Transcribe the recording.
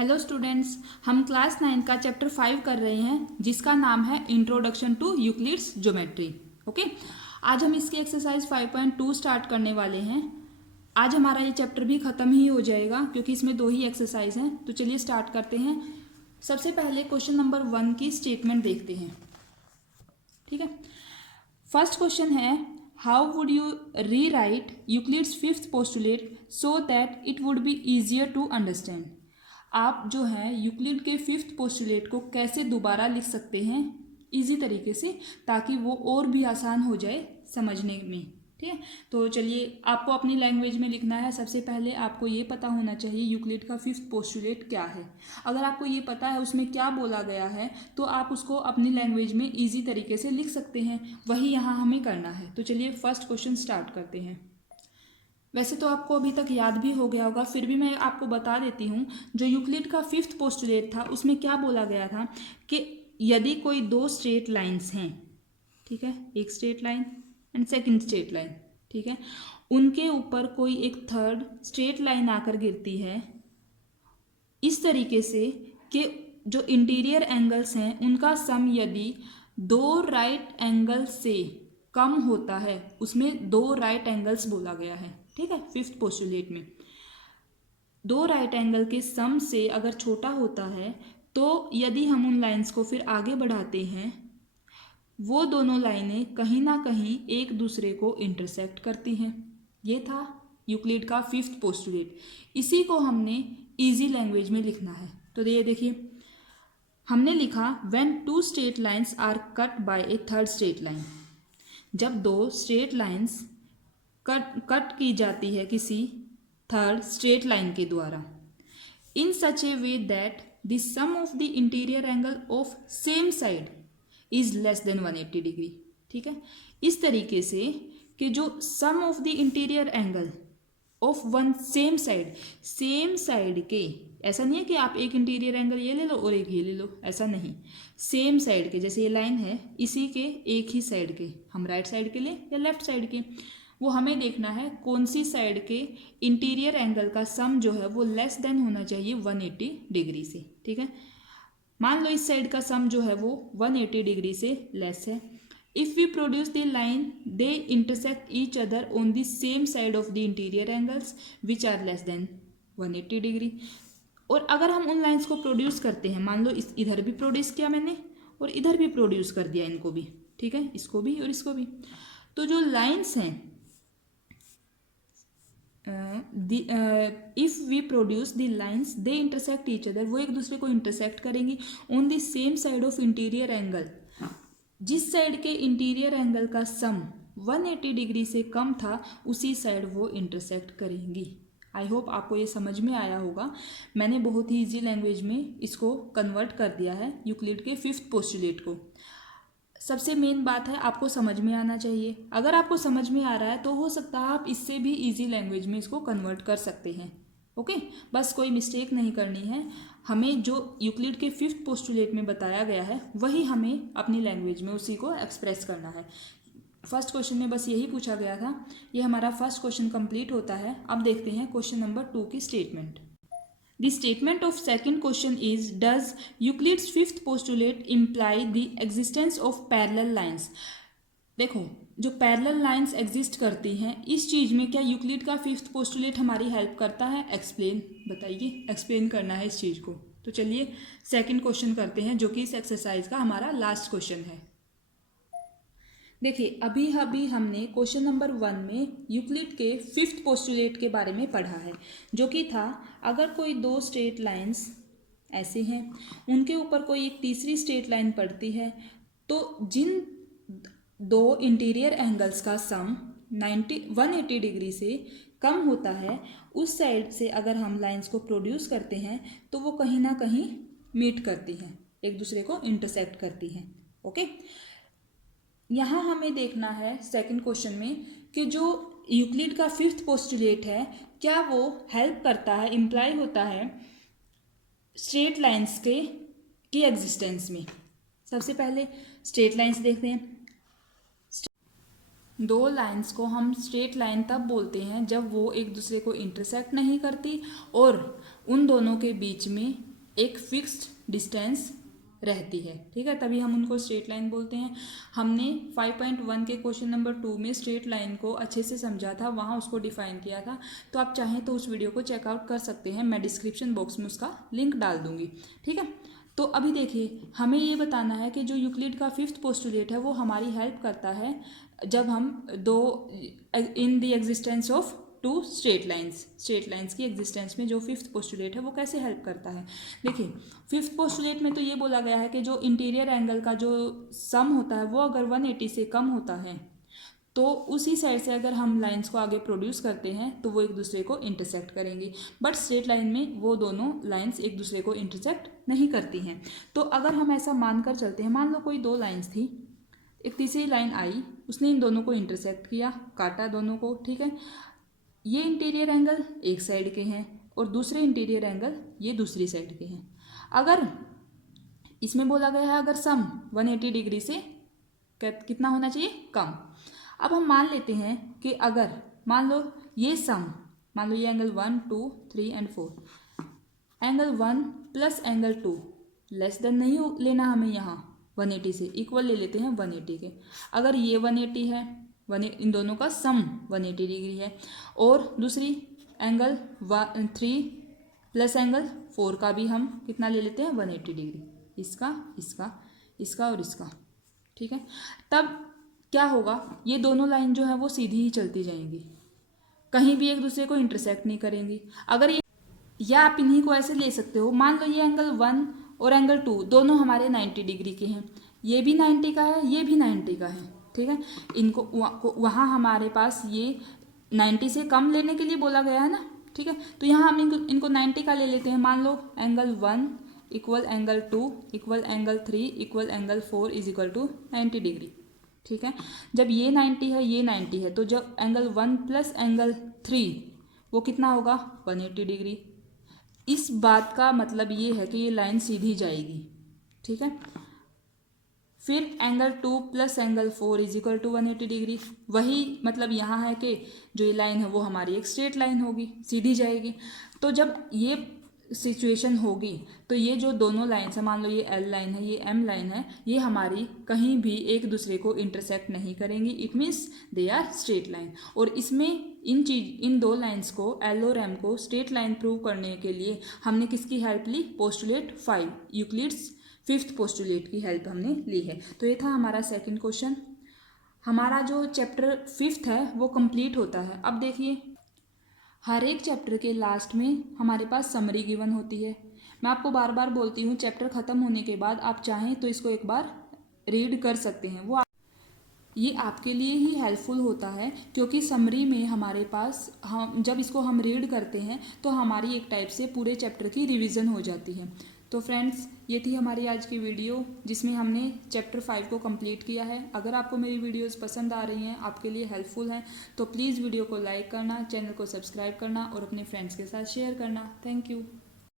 Hello students, हम class 9 का chapter 5 कर रहे हैं जिसका नाम है introduction to Euclid's geometry. Okay, आज हम इसकी एक्सरसाइज 5.2 स्टार्ट करने वाले हैं। आज हमारा ये चैप्टर भी ख़त्म ही हो जाएगा क्योंकि इसमें 2 ही एक्सरसाइज हैं। तो चलिए स्टार्ट करते हैं। सबसे पहले क्वेश्चन नंबर 1 की स्टेटमेंट देखते हैं। ठीक है, फर्स्ट क्वेश्चन है, how would you rewrite Euclid's fifth postulate so that it would be easier to understand. आप जो है यूक्लिड के फिफ्थ पोस्टुलेट को कैसे दोबारा लिख सकते हैं इजी तरीके से, ताकि वो और भी आसान हो जाए समझने में। ठीक है, तो चलिए आपको अपनी लैंग्वेज में लिखना है। सबसे पहले आपको ये पता होना चाहिए यूक्लिड का फिफ्थ पोस्टुलेट क्या है। अगर आपको ये पता है उसमें क्या बोला गया है तो आप उसको अपनी लैंग्वेज में ईजी तरीके से लिख सकते हैं। वही यहाँ हमें करना है। तो चलिए फर्स्ट क्वेश्चन स्टार्ट करते हैं। वैसे तो आपको अभी तक याद भी हो गया होगा, फिर भी मैं आपको बता देती हूँ। जो यूक्लिड का फिफ्थ पोस्टुलेट था उसमें क्या बोला गया था कि यदि कोई 2 स्ट्रेट लाइंस हैं, ठीक है, एक straight line and second straight line, ठीक है, उनके ऊपर कोई एक थर्ड स्ट्रेट लाइन आकर गिरती है इस तरीके से कि जो इंटीरियर एंगल्स हैं उनका सम यदि 2 राइट एंगल से कम होता है, उसमें 2 राइट एंगल्स बोला गया है। ठीक है, फिफ्थ पोस्टुलेट में 2 राइट एंगल के सम से अगर छोटा होता है तो यदि हम उन लाइंस को फिर आगे बढ़ाते हैं, वो दोनों लाइनें कहीं ना कहीं एक दूसरे को इंटरसेक्ट करती हैं। ये था यूक्लिड का फिफ्थ पोस्टुलेट। इसी को हमने इजी लैंग्वेज में लिखना है। तो ये देखिए, हमने लिखा when 2 straight lines are cut by a third straight line. जब 2 स्ट्रेट लाइंस कट की जाती है किसी थर्ड स्ट्रेट लाइन के द्वारा, in such a way that the sum of the interior angle of same side is less than 180 degree. ठीक है, इस तरीके से कि जो sum of the interior angle of one same side के, ऐसा नहीं है कि आप एक इंटीरियर एंगल ये ले लो और एक ये ले लो, ऐसा नहीं। सेम साइड के, जैसे ये लाइन है इसी के एक ही साइड के, हम राइट साइड के ले या लेफ्ट साइड के, वो हमें देखना है कौन सी साइड के इंटीरियर एंगल का सम जो है वो लेस देन होना चाहिए 180 डिग्री से। ठीक है, मान लो इस साइड का सम जो है वो 180 डिग्री से लेस है। If we produce the line they intersect each other on the same side of the interior angles which are less than 180 degree. और अगर हम उन लाइंस को प्रोड्यूस करते हैं, मान लो इस इधर भी प्रोड्यूस किया मैंने और इधर भी प्रोड्यूस कर दिया इनको भी, ठीक है, इसको भी और इसको भी, तो जो लाइंस हैं if we produce the lines they intersect each other, वो एक दूसरे को इंटरसेक्ट करेंगी on the same side of interior angle. जिस साइड के इंटीरियर एंगल का सम 180 डिग्री से कम था उसी साइड वो इंटरसेक्ट करेंगी। आई होप आपको ये समझ में आया होगा। मैंने बहुत ही ईजी लैंग्वेज में इसको कन्वर्ट कर दिया है यूक्लिड के फिफ्थ पोस्टुलेट को। सबसे मेन बात है आपको समझ में आना चाहिए। अगर आपको समझ में आ रहा है तो हो सकता है आप इससे भी इजी लैंग्वेज में इसको कन्वर्ट कर सकते हैं। ओके, बस कोई मिस्टेक नहीं करनी है। हमें जो यूक्लिड के फिफ्थ पोस्टुलेट में बताया गया है वही हमें अपनी लैंग्वेज में उसी को एक्सप्रेस करना है। फर्स्ट क्वेश्चन में बस यही पूछा गया था। ये हमारा फर्स्ट क्वेश्चन कंप्लीट होता है। अब देखते हैं क्वेश्चन नंबर 2 की statement. The statement of second question is, does Euclid's fifth postulate imply the existence of parallel lines? देखो, जो पैरेलल लाइंस एग्जिस्ट करती हैं इस चीज़ में क्या यूक्लिड का फिफ्थ पोस्टुलेट हमारी हेल्प करता है? एक्सप्लेन बताइए, एक्सप्लेन करना है इस चीज़ को। तो चलिए सेकंड क्वेश्चन करते हैं जो कि इस एक्सरसाइज का हमारा लास्ट क्वेश्चन है। देखिए, अभी अभी हमने क्वेश्चन नंबर 1 में यूक्लिड के फिफ्थ पोस्टुलेट के बारे में पढ़ा है, जो कि था अगर कोई 2 स्ट्रेट लाइंस ऐसे हैं, उनके ऊपर कोई एक तीसरी स्ट्रेट लाइन पड़ती है, तो जिन 2 इंटीरियर एंगल्स का सम 180 डिग्री से कम होता है उस साइड से अगर हम लाइंस को प्रोड्यूस करते हैं तो वो कहीं ना कहीं मीट करती हैं, एक दूसरे को इंटरसेक्ट करती हैं। ओके, यहाँ हमें देखना है सेकंड क्वेश्चन में कि जो यूक्लिड का फिफ्थ पोस्टुलेट है क्या वो हेल्प करता है, इम्प्लाई होता है स्ट्रेट लाइंस की एग्जिस्टेंस में। सबसे पहले स्ट्रेट लाइंस देखते हैं। 2 लाइंस को हम स्ट्रेट लाइन तब बोलते हैं जब वो एक दूसरे को इंटरसेक्ट नहीं करती और उन दोनों के बीच में एक फिक्स्ड डिस्टेंस रहती है, ठीक है, तभी हम उनको स्ट्रेट लाइन बोलते हैं। हमने 5.1 के क्वेश्चन नंबर 2 में स्ट्रेट लाइन को अच्छे से समझा था, वहाँ उसको डिफाइन किया था, तो आप चाहें तो उस वीडियो को चेकआउट कर सकते हैं, मैं डिस्क्रिप्शन बॉक्स में उसका लिंक डाल दूंगी, ठीक है। तो अभी देखिए, हमें ये बताना है कि जो यूक्लिड का फिफ्थ पोस्टुलेट है वो हमारी हेल्प करता है जब हम दो in the existence of two straight lines की एग्जिस्टेंस में जो फिफ्थ पोस्टुलेट है वो कैसे हेल्प करता है। देखिए, फिफ्थ पोस्टुलेट में तो ये बोला गया है कि जो इंटीरियर एंगल का जो सम होता है वो अगर 180 से कम होता है तो उसी साइड से अगर हम लाइंस को आगे प्रोड्यूस करते हैं तो वो एक दूसरे को इंटरसेक्ट करेंगी, बट स्ट्रेट लाइन में वो दोनों लाइंस एक दूसरे को इंटरसेक्ट नहीं करती हैं। तो अगर हम ऐसा मानकर चलते हैं, मान लो कोई दो लाइंस थी, एक तीसरी लाइन आई, उसने इन दोनों को इंटरसेक्ट किया, काटा दोनों को, ठीक है। ये इंटीरियर एंगल एक साइड के हैं और दूसरे इंटीरियर एंगल ये दूसरी साइड के हैं। अगर इसमें बोला गया है अगर सम 180 डिग्री से कितना होना चाहिए, कम। अब हम मान लेते हैं कि अगर मान लो ये सम, मान लो ये angle 1, 2, 3 and 4, angle 1 plus angle 2 less than नहीं लेना हमें, यहाँ 180 से इक्वल ले लेते हैं 180 के। अगर ये 180 है, इन दोनों का सम 180 डिग्री है, और दूसरी एंगल 3 प्लस एंगल 4 का भी हम कितना ले लेते हैं, 180 डिग्री, इसका इसका इसका और इसका, ठीक है। तब क्या होगा, ये दोनों लाइन जो है वो सीधी ही चलती जाएंगी, कहीं भी एक दूसरे को इंटरसेक्ट नहीं करेंगी। अगर ये, या आप इन्हीं को ऐसे ले सकते हो, मान लो ये एंगल 1 और एंगल 2 दोनों हमारे 90 डिग्री के हैं, ये भी 90 का है, ये भी 90 का है, ठीक है। इनको वहाँ हमारे पास ये 90 से कम लेने के लिए बोला गया है ना, ठीक है। तो यहाँ हम इनको 90 का ले लेते हैं। मान लो angle 1 equal angle 2 equal angle 3 equal angle 4 is equal to 90 degree, ठीक है। जब ये 90 है, ये 90 है, तो जब एंगल 1 प्लस एंगल 3 वो कितना होगा, 180 डिग्री। इस बात का मतलब ये है कि ये लाइन सीधी जाएगी, ठीक है। फिर angle 2 plus angle 4 is equal to 180 degree. वही मतलब यहाँ है कि जो ये लाइन है वो हमारी एक स्ट्रेट लाइन होगी, सीधी जाएगी। तो जब ये सिचुएशन होगी तो ये जो दोनों लाइन्स है, मान लो ये एल लाइन है, ये एम लाइन है, ये हमारी कहीं भी एक दूसरे को इंटरसेक्ट नहीं करेंगी, it means they are straight line. और इसमें इन दो लाइन्स को, एल और एम को स्ट्रेट लाइन प्रूव करने के लिए हमने किसकी हेल्प ली, पोस्टुलेट 5, यूक्लिड्स फिफ्थ पोस्टुलेट की हेल्प हमने ली है। तो ये था हमारा सेकंड क्वेश्चन। हमारा जो चैप्टर 5th है वो कंप्लीट होता है। अब देखिए, हर एक चैप्टर के लास्ट में हमारे पास समरी गिवन होती है। मैं आपको बार बार बोलती हूँ, चैप्टर ख़त्म होने के बाद आप चाहें तो इसको एक बार रीड कर सकते हैं, ये आपके लिए ही हेल्पफुल होता है, क्योंकि समरी में हमारे पास जब इसको हम रीड करते हैं तो हमारी एक टाइप से पूरे चैप्टर की रिवीजन हो जाती है। तो फ्रेंड्स, ये थी हमारी आज की वीडियो जिसमें हमने चैप्टर 5 को कंप्लीट किया है। अगर आपको मेरी वीडियोस पसंद आ रही हैं, आपके लिए हेल्पफुल हैं, तो प्लीज़ वीडियो को लाइक करना, चैनल को सब्सक्राइब करना और अपने फ्रेंड्स के साथ शेयर करना। Thank you.